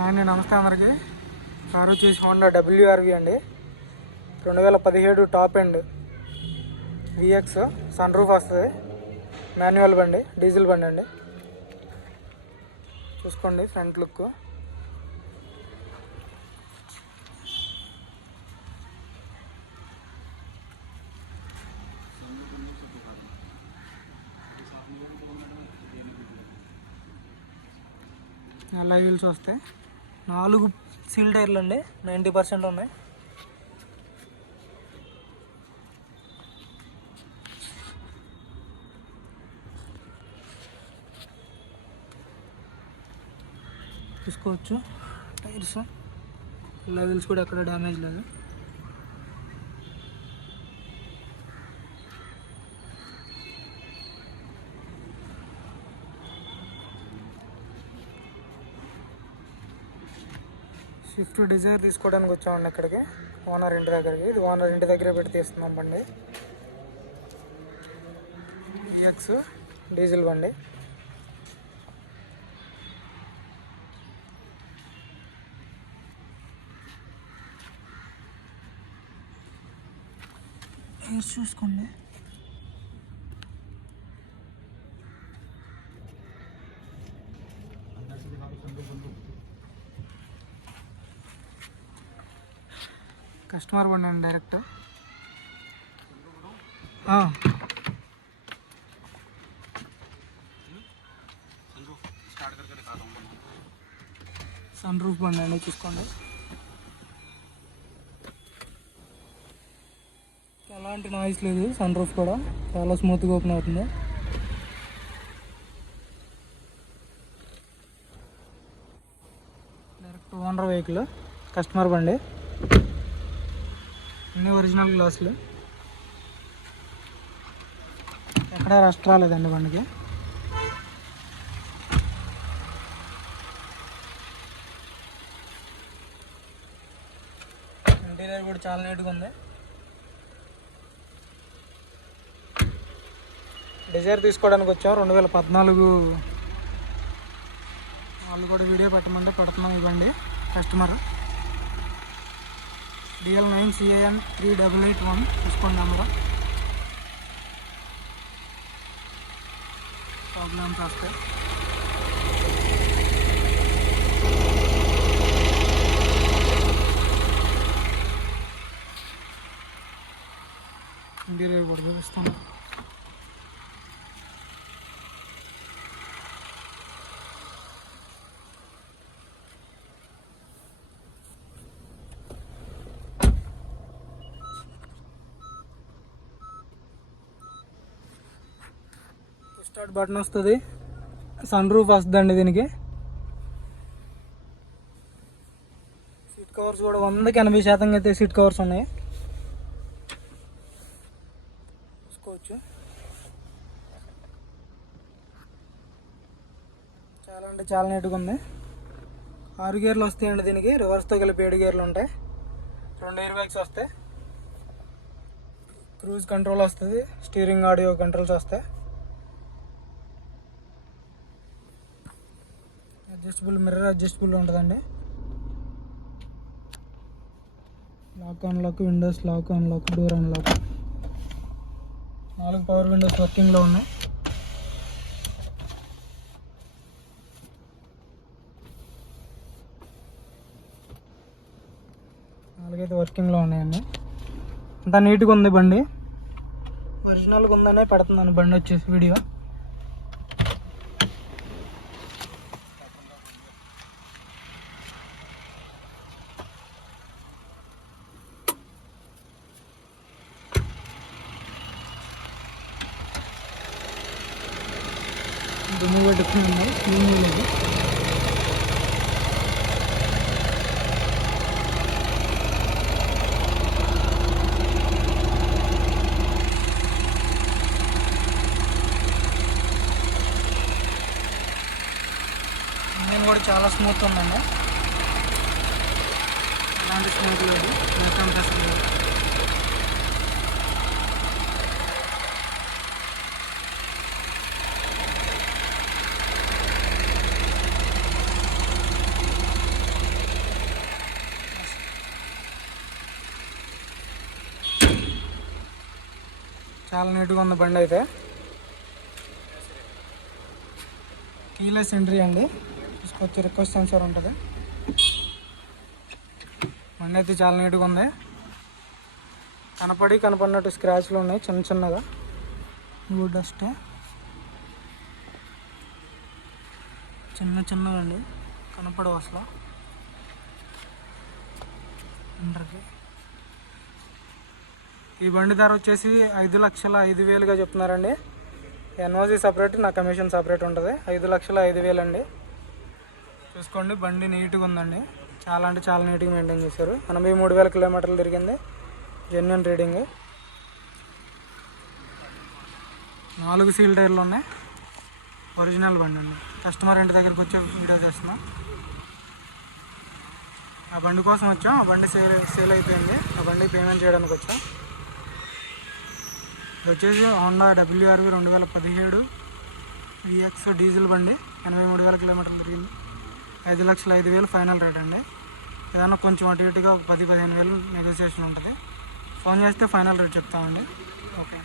అండి నమస్తే అందరికి. కారు వచ్చేసి హోండా WRV అండి, 2017 top end VX, sunroof వస్తుంది, మాన్యువల్ బండి, డీజిల్ బండి అండి. చూసుకోండి ఫ్రంట్ లుక్. అలా వీల్స్ వస్తాయి, 4 సీల్ టైర్లు అండి, 90% ఉన్నాయి. చూసుకోవచ్చు టైర్స్, అలా వీల్స్ కూడా ఎక్కడ డ్యామేజ్ లేదు. స్విఫ్ట్ డిజైర్ తీసుకోవడానికి వచ్చామండి ఇక్కడికి, ఓనర్ ఇంటి దగ్గరికి. ఇది ఓనర్ ఇంటి దగ్గరే పెట్టి తీస్తున్నాం బండి. VX డీజిల్ బండి. చూసుకోండి, కస్టమర్ బండి అండి డైరెక్ట్. సన్ రూఫ్ బండి అండి, చూసుకోండి. ఎలాంటి నాయిస్ లేదు, సన్ రూఫ్ కూడా చాలా స్మూత్గా ఓపెన్ అవుతుంది. డైరెక్ట్ ఓనర్ వెహికల్, కస్టమర్ బండి, అన్నీ ఒరిజినల్ గ్లాసులు, ఎక్కడా రస్ట్ రాలేదండి బండికి. ఇంటీరియర్ కూడా చాలా నీట్గా ఉంది. డిజైర్ తీసుకోవడానికి వచ్చాం, 2014. వాళ్ళు కూడా వీడియో పెట్టమంటే పెడుతున్నాం. ఇవ్వండి కస్టమర్, DL9 CAN 3881 చూసుకోండి. నెంబర్ ప్రాబ్లమ్స్ వస్తాయి. ఇంటీరియర్ కూడా చూపిస్తాను. స్టార్ట్ బటన్ వస్తుంది, సన్ రూఫ్ వస్తుందండి దీనికి. సీట్ కవర్స్ కూడా 100కి 80% అయితే సీట్ కవర్స్ ఉన్నాయి, చూసుకోవచ్చు. చాలా అంటే చాలా నీట్గా ఉంది. 6 గేర్లు వస్తాయండి దీనికి, రివర్స్తో కలిపి 7 గేర్లు ఉంటాయి. 2 ఎయిర్ బ్యాగ్స్ వస్తాయి, క్రూజ్ కంట్రోల్ వస్తుంది, స్టీరింగ్ ఆడియో కంట్రోల్స్ వస్తాయి, అడ్జస్టబుల్ మిర్రర్ అడ్జస్టబుల్ ఉంటుందండి. Lock unlock, windows lock unlock, door unlock, 4 power windows వర్కింగ్లో ఉన్నాయి. నాలుగైతే వర్కింగ్లో ఉన్నాయండి. అంతా నీట్గా ఉంది బండి, ఒరిజినల్గా ఉందనే పెడుతున్నాను బండి వచ్చేసి వీడియో. దుమ్ము పెట్టుకుని ఉన్నాయి, క్లీన్ లేదు. ఇంజన్ కూడా చాలా స్మూత్ ఉందండి, ఎలాంటి స్మూత్ లేదు, మొత్తం అసలు లేదు. చాలా నీట్గా ఉంది బండి అయితే. కీలెస్ ఎంట్రీ అండి, తీసుకొచ్చి రిక్వెస్ట్ సెన్సార్ ఉంటుంది. బండి అయితే చాలా నీట్గా ఉంది. కనపడినట్టు స్క్రాచ్లు ఉన్నాయి చిన్నగా. ఇవి డస్ట్ చిన్నగా అండి, కనపడవు అసలు. ఈ బండి ధర వచ్చేసి 5,05,000గా చెప్తున్నారండి. ఎన్ఓసి సపరేట్, నా కమిషన్ సపరేట్ ఉంటుంది. 5,05,000 అండి. చూసుకోండి, బండి నీట్గా ఉందండి. చాలా అంటే చాలా నీట్గా మెయింటైన్ చేశారు. 83,000 కిలోమీటర్లు తిరిగింది. Genuine reading. 4 సీల్ టైర్లు ఉన్నాయి. ఒరిజినల్ బండి అండి. కస్టమర్ ఇంటి దగ్గరికి వచ్చే వీడియో చేస్తున్నాం. ఆ బండి కోసం వచ్చాం. ఆ బండి సేల్ అయిపోయింది. ఆ బండి పేమెంట్ చేయడానికి వచ్చాం. ఇది వచ్చేసి హోండా WRV 2017 VX డీజిల్ బండి. 83,000 కిలోమీటర్లు తిరిగింది. 5,05,000 ఫైనల్ రేట్ అండి. ఏదన్నా కొంచెం అటు ఇటుగా 10,000-15,000 నెగోసియేషన్ ఉంటుంది. ఫోన్ చేస్తే ఫైనల్ రేట్ చెప్తామండి. ఓకే.